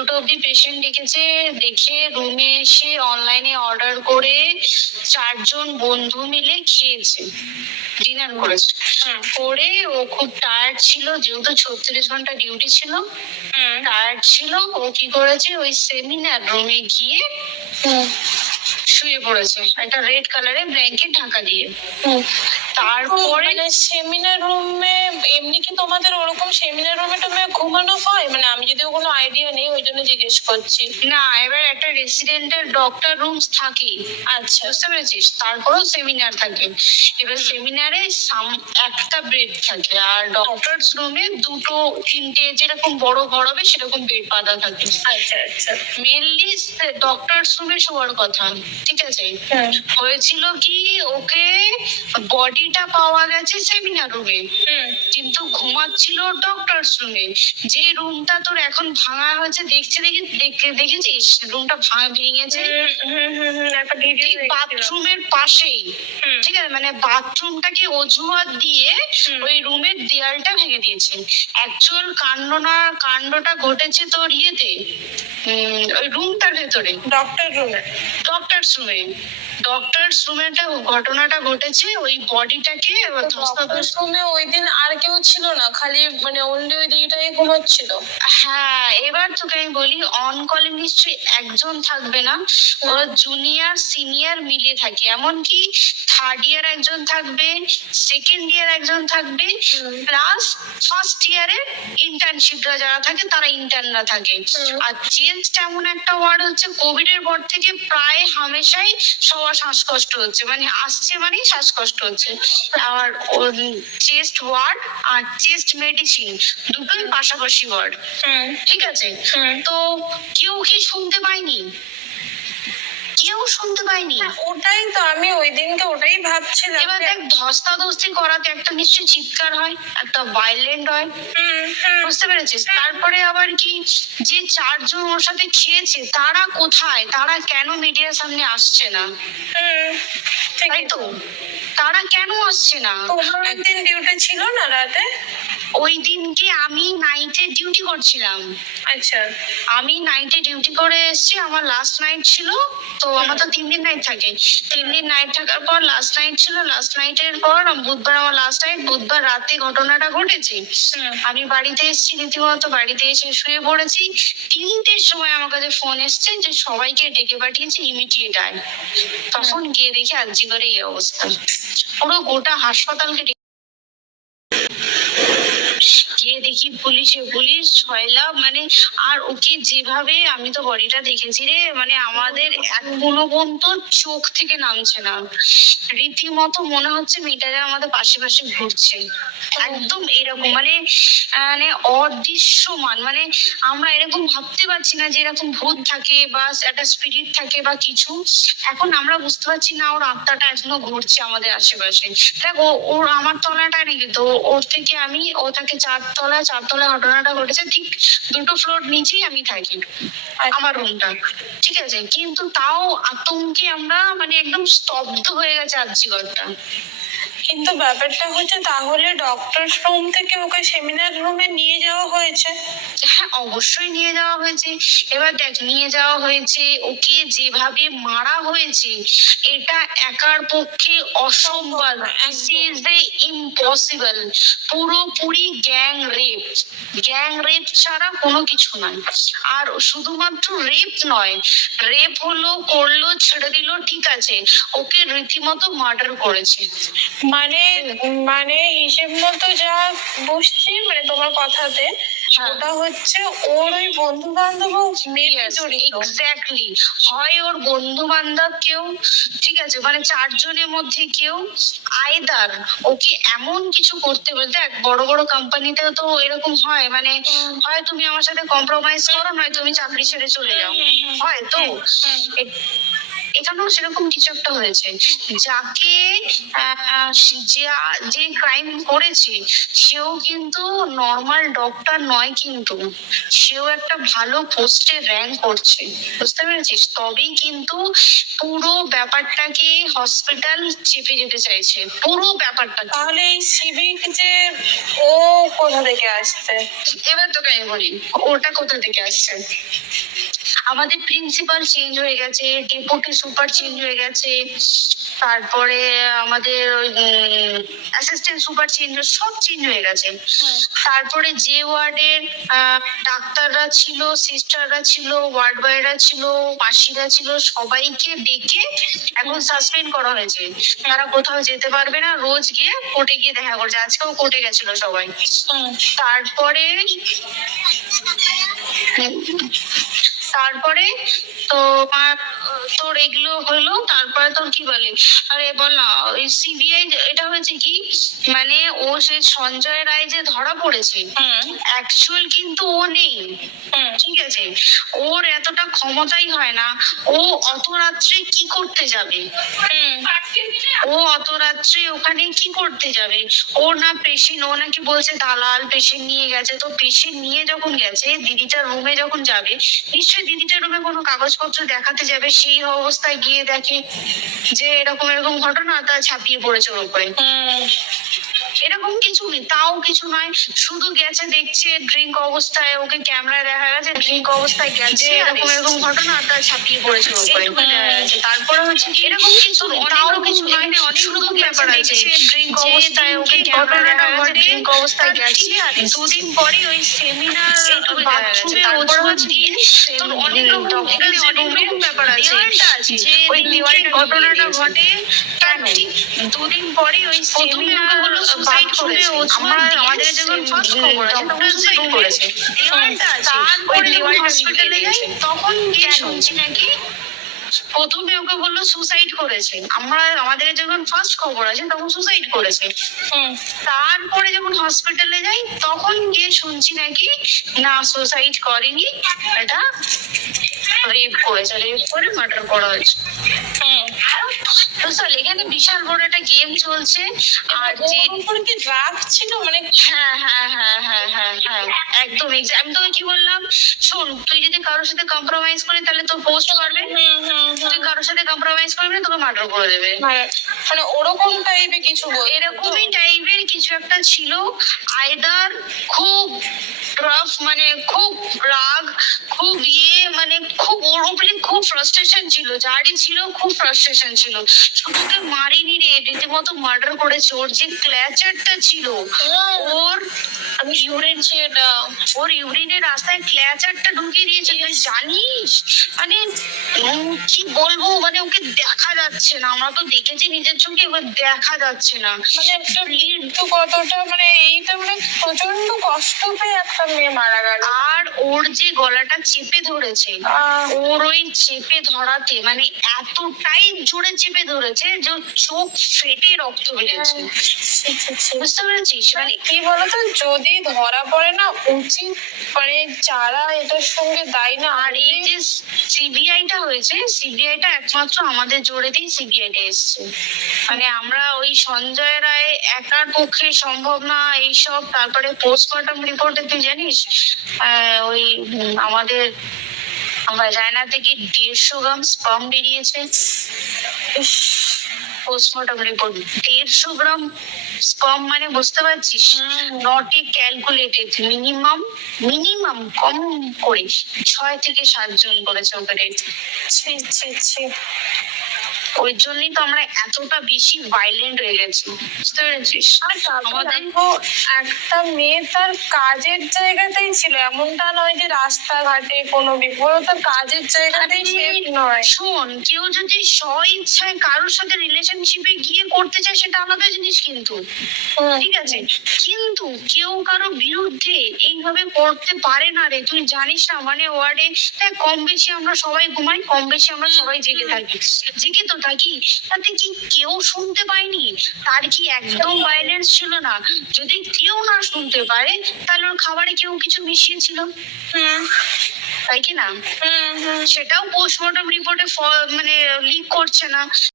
দুটো অব্দি পেশেন্ট ডেকেছে, দেখে রুমে এসে অনলাইনে অর্ডার করে 4 জন বন্ধু মিলে খেয়েছে, ডিনার করেছে। করে ও খুব টায়ার্ড ছিল, যেহেতু 36 ঘন্টা ডিউটি ছিল, টায়ার্ড ছিল। ও কি করেছে, ওই সেমিনার রুমে গিয়ে শুয়ে পড়েছে একটা রেড কালারের ব্ল্যাঙ্কেট ঢাকা দিয়ে। তারপরে সেমিনার রুমে এমনি কি তোমাদের ওরকম সেমিনার রুমে টুমে ঘুমানো হয়? মানে আমি যদিও কোনো আইডিয়া নেই, ওই জন্য জিজ্ঞেস করছি। না, এবার একটা রেসিডেন্টের ডক্টর রুমস থাকে, আচ্ছা বুঝতে পেরেছিস, তারপরেও সেমিনার থাকে। এবার সেমিনারে একটা বেড থাকে, আর ডক্টরস রুমে 2-3টে যেরকম বড় ঘর হবে সেরকম বেড পাতা থাকে। আচ্ছা আচ্ছা, মেনলি ডক্টরস রুমে শোয়ার কথা, ঠিক আছে। হয়েছিল কি, ওকে বডিটা পাওয়া গেছে সেমিনার রুমে, কিন্তু ঘুমাচ্ছিল ডক্টরস রুমে। যে রুমটা তোর এখন ভাঙা হয়েছে, দেখেছিস রুমটা ভেঙেছে বাথরুমের পাশেই, ঠিক আছে, মানে বাথরুমটাকে অজুহাত দিয়ে ওই রুমের দেয়ালটা ভেঙে দিয়েছে। অ্যাকচুয়াল কাণ্ডটা ঘটেছে তোর ইয়েতে, ওই রুমটার ভেতরে, ডক্টরস রুমে ঘটনাটা ঘটেছে। ওই বডিটাকে রুমে ওই দিন আর কেউ ছিল না, খালি মানে অনলি ওই দিকটাই ঘুমাচ্ছিল? হ্যাঁ, এবার তোকে আমি বলি, অন কলে নিশ্চয়ই একজন থাকবে না, ওরা জুনিয়র সিনিয়র মিলিয়ে থাকে। এমনকি থার্ড ইয়ার একজন থাকবে, সেকেন্ড ইয়ার একজন থাকবে, প্লাস ফার্স্ট ইয়ারের ইন্টার্নশিপরা যারা থাকে তারা ইন্টার্নরা থাকে। আর চেঞ্জ এমন একটা ওয়ার্ড হচ্ছে, কোভিড এর পর থেকে প্রায় হামেশাই সবার শ্বাসকষ্ট হচ্ছে, মানে আসছে মানেই শ্বাসকষ্ট হচ্ছে। আর চেস্ট ওয়ার্ড আর চেস্ট মেডিসিন দুটোই পাশাপাশি ওয়ার্ড, ঠিক আছে। তো কেউ কি শুনতে পায়নি? ওটাই তো আমি ওই দিনকে ওটাই ভাবছিলাম। এবার দেখ, ধস্তাধস্তি করাতে একটা নিশ্চয়ই চিৎকার হয়, একটা ভাইলেন্ট হয়, বুঝতে পেরেছিস। তারপরে আবার কি, যে 4 জন ওর সাথে খেয়েছে তারা কোথায়, তারা কেন মিডিয়ার সামনে আসছে না? তাই তো, তারা কেন আসছে না? একদিন ডিউটি ছিল না রাতে? ওই দিনকে আমি নাইটে ডিউটি করছিলাম। আচ্ছা, আমি নাইটে ডিউটি করে এসেছি, আমার লাস্ট নাইট ছিল। তো আমার তো 3 দিন নাইট থাকে, 3 দিন নাইট থাকার পর লাস্ট নাইট ছিল। লাস্ট নাইটের পর বুধবার আমার লাস্ট নাইট, বুধবার রাতে ঘটনাটা ঘটেছে। আমি বাড়িতে এসেছি, রীতিমতো বাড়িতে এসে শুয়ে পড়েছি। 3টের সময় আমার কাছে ফোন এসছে যে সবাইকে ডেকে পাঠিয়েছে, ইমিডিয়েট আয়। তখন গিয়ে দেখি আজকে করে এই অবস্থা, পুরো গোটা হাসপাতালকে গিয়ে দেখি পুলিশ ছয়লা, মানে আর ওকে যেভাবে, আমি তো বডিটা দেখেছি রে, মানে আমাদের এখনো পর্যন্ত চোখ থেকে নামছে না। রীতিমতো মনে হচ্ছে মেয়েটা আমাদের পাশে ঘুরছে, একদম এরকম, মানে অদৃশ্যমান। মানে আমরা এরকম ভাবতে পারছি না যে এরকম ভূত থাকে বা একটা স্পিরিট থাকে বা কিছু। এখন আমরা বুঝতে পারছি না ওর আত্মাটা এখনো ঘুরছে আমাদের আশেপাশে। দেখ, ওর আমার তলাটা নাকি, তো ওর থেকে ও থাকে 4 তলায় ঘটনাটা ঘটেছে, ঠিক 2টো ফ্লোর নিচেই আমি থাকি, আমার রুমটা, ঠিক আছে। কিন্তু তাও আতঙ্কে আমরা মানে একদম স্তব্ধ হয়ে গেছে আর্যিকরটা। কিন্তু ব্যাপারটা হচ্ছে, তাহলে ডক্টর রুম থেকে ওকে সেমিনার রুমে নিয়ে যাওয়া হয়েছে? হ্যাঁ, অবশ্যই নিয়ে যাওয়া হয়েছে। এবার দেখ, নিয়ে যাওয়া হয়েছে, ওকে যেভাবে মারা হয়েছে এটা একার পক্ষে অসম্ভব, ইম্পসিবল। পুরোপুরি গ্যাং রেপ ছাড়া কোনো কিছু নয়। আর শুধুমাত্র রেপ নয়, রেপ হলো, করলো, ছেড়ে দিল, ঠিক আছে, ওকে রীতিমতো মার্ডার করেছে। মানে হিসেব মতো যা বুঝছি, মানে তোমার কথাতে, ওটা হচ্ছে ওর ওই বন্ধু বান্ধব এক্স্যাক্টলি, হয় ওর বন্ধু বান্ধব কেউ, ঠিক আছে, মানে 4 জনের মধ্যে কেউ, আইদার ওকে এমন কিছু করতে বলতে। এক বড় কোম্পানিতে তো এরকম হয়, মানে হয় তুমি আমার সাথে কম্প্রোমাইজ করো, নয় তুমি চাকরি ছেড়ে চলে যাও, হয় তো। এখানেও সেরকম কিছু একটা হয়েছে। যাকে যে ক্রাইম করেছে সেও কিন্তু নর্মাল ডক্টর নয়, কিন্তু সেও একটা ভালো পোস্টে র্যাঙ্ক করছে, বুঝতে পেরেছিস? তবেই কিন্তু পুরো ব্যাপারটাকে হসপিটাল চেপে যেতে চাইছে, পুরো ব্যাপারটা। তাহলে এই সিভিক যে ও কোথা থেকে আসছে? এবার তোকে আমি বলি ওটা কোথা থেকে আসছে। আমাদের প্রিন্সিপাল চেঞ্জ হয়ে গেছে, ডেপুটি সুপার চেঞ্জ হয়ে গেছে, তারপরে আমাদের অ্যাসিস্ট্যান্ট সুপার চেঞ্জ, সব চেঞ্জ হয়ে গেছে। তারপরে যে ওয়ার্ডের ডাক্তাররা ছিল, সিস্টাররা ছিল, ওয়ার্ড বয়রা ছিল, মাসিরা ছিল, সবাইকে ডেকে এখন সাসপেন্ড করা হয়েছে। তারা কোথাও যেতে পারবে না, রোজ গিয়ে কোর্টে গিয়ে দেখা করছে। আজকেও কোর্টে গেছিল সবাই। তারপরে তারপরে তো তোর এগুলো হলো। তারপরে তোর কি বলে, আরে বল না, ওই সিবিআই এটা হয়েছে কি, মানে ও সে সঞ্জয় রায় যে ধরা পড়েছে, অ্যাকচুয়াল কিন্তু ও নেই, ঠিক আছে? ওর এতটা ক্ষমতাই হয় না। ও অত রাত্রে কি করতে যাবে? ও অত রাত্রে ওখানে কি করতে যাবে? ওর না পেশেন্ট, ও নাকি বলছে দালাল পেশেন্ট নিয়ে গেছে। তো পেশেন্ট নিয়ে যখন গেছে, দিদিটার রুমে যখন যাবে, নিশ্চয়ই দিদিটার রুমে কোনো কাগজপত্র দেখাতে যাবে। সেই অবস্থায় গিয়ে দেখে যে এরকম এরকম ঘটনা, তা ঝাঁপিয়ে পড়েছে ওর উপরে। এরকম কিছু নেই, তাও কিছু নয়, শুধু গেছে দেখছে ড্রিঙ্ক অবস্থায়, ওকে ক্যামেরায় দেখা গেছে ড্রিঙ্ক অবস্থায় গেছে, এরকম এরকম ঘটনা, তা ঝাঁপিয়ে পড়েছে ওর উপরে। তারপরে হচ্ছে এরকম কিছু নেই, তাও কিছু নয়, শুধু ব্যাপার আছে ড্রিঙ্ক অবস্থায় ওকে ক্যামেরায় দেখা গেছে ড্রিঙ্ক অবস্থায় গেছে। দুদিন পরে ওই সেমিনার বাথরুমে ওজন দিয়ে তোর অনেক রকম ব্যাপার আছে যে ওই দেওয়ালটা ঘটনাটা ঘটে। দুদিন পরে ওই সেমিনার সুসাইড করেছে। আমাদের যখন ফার্স্ট খবর আছে তখন সুসাইড করেছে। তারপরে যখন হসপিটালে যাই তখন গিয়ে শুনছি নাকি প্রথমে ওকে বললো সুসাইড করেছে। আমাদের যখন ফার্স্ট খবর আছে তখন সুসাইড করেছে। তারপরে যখন হসপিটালে যাই তখন গিয়ে শুনছি নাকি না সুসাইড করেনি, এটা রেপ করেছে, রেপ করে মার্ডার করা হয়েছে। এখানে বিশাল বড় একটা গেম চলছে। আর যে কি রাগ ছিল, মানে হ্যাঁ হ্যাঁ হ্যাঁ হ্যাঁ হ্যাঁ হ্যাঁ একদম। আমি তোকে কি বললাম, শোন, তুই যদি কারোর সাথে কম্প্রোমাইজ করি তাহলে তোর পোস্ট করবে, তুই কারোর সাথে কম্প্রোমাইজ করবি না তোকে মার্ডার করে দেবে। মানে ওরকম টাইপের কিছু, এরকমই টাইপের কিছু একটা ছিল। আইদার খুব রাফ, মানে খুব রাগ, খুব মানে খুব ওর উপরে খুব ফ্রাস্ট্রেশন ছিল, যারই ছিল খুব ফ্রাস্ট্রেশন ছিল। শুধুকে মারিনি রে, রীতিমতো মার্ডার করেছে। ওর যে ক্ল্যাচারটা ছিল, ওর আমি ইউরিন এটা ওর ইউরিনের রাস্তায় ক্ল্যাচারটা ঢুকিয়ে দিয়েছে, তুই জানিস? মানে কি বলবো, মানে ওকে দেখা যাচ্ছে না, আমরা তো দেখেছি নিজের চোখে, ওকে দেখা যাচ্ছে না। মানে একটা মৃত্যু কতটা, মানে এইটা মানে প্রচন্ড কষ্ট পেয়ে একটা মেয়ে মারা গেল। আর ওর যে গলাটা চেপে ধরেছে, ওর ওই চেপে ধরাতে মানে এতটাই জোরে চেপে ধরেছে যে চোখ ফেটে রক্ত বেরিয়েছে, বুঝতে পেরেছিস? মানে কি বলতো, যদি ধরা পড়ে না উচিত, মানে যারা এটার সঙ্গে দায়ী না। আর এই যে সিবিআইটা হয়েছে, সিবিআইটা একমাত্র আমাদের জোরেতেই সিবিআইটা এসছে। মানে আমরা ওই সঞ্জয় রায় একার পক্ষে সম্ভব না এইসব। তারপরে পোস্টমর্টম রিপোর্টে তুই জানিস ওই আমাদের রায়না থেকে 150 গ্রাম স্পার্ম বেরিয়েছে। পোস্টমর্টম রিপোর্ট 150 গ্রাম স্পার্ম, মানে বুঝতে পারছিস? নট এ ক্যালকুলেটেড, মিনিমাম কম করে 6 থেকে 7 জন করেছে অপারেট। ওই জন্যই তো আমরা এতটা বেশি ভাইলেন্ট হয়ে গেছি, বুঝতে পেরেছিস? আর আমাদের একটা মেয়ে তার কাজের জায়গাতেই ছিল, এমনটা নয় যে রাস্তাঘাটে কোনো বিপদ, তার কাজের জায়গাতেই সেফ নয়। শোন, কেউ যদি স্ব ইচ্ছায় কারোর সাথে রিলেশনশিপে গিয়ে করতে চায় সেটা আলাদা জিনিস, কিন্তু ঠিক আছে, কিন্তু কেউ কারো বিরুদ্ধে এইভাবে করতে পারে না রে। তুই জানিস না, মানে ওয়ার্ডে কম বেশি আমরা সবাই ঘুমাই, কম বেশি আমরা সবাই জেগে থাকি। জেগে দেখে তো থাকি, তাতে কি কেউ শুনতে পায়নি? তার কি একদম ভায়োলেন্স ছিল না? যদি কেউ না শুনতে পারে তাহলে ওর খাবারে কেউ কিছু মিশিয়েছিল, হুম তাই কি না? হুম হুম সেটাও পোস্টমর্টম রিপোর্টে মানে লিক করছে না।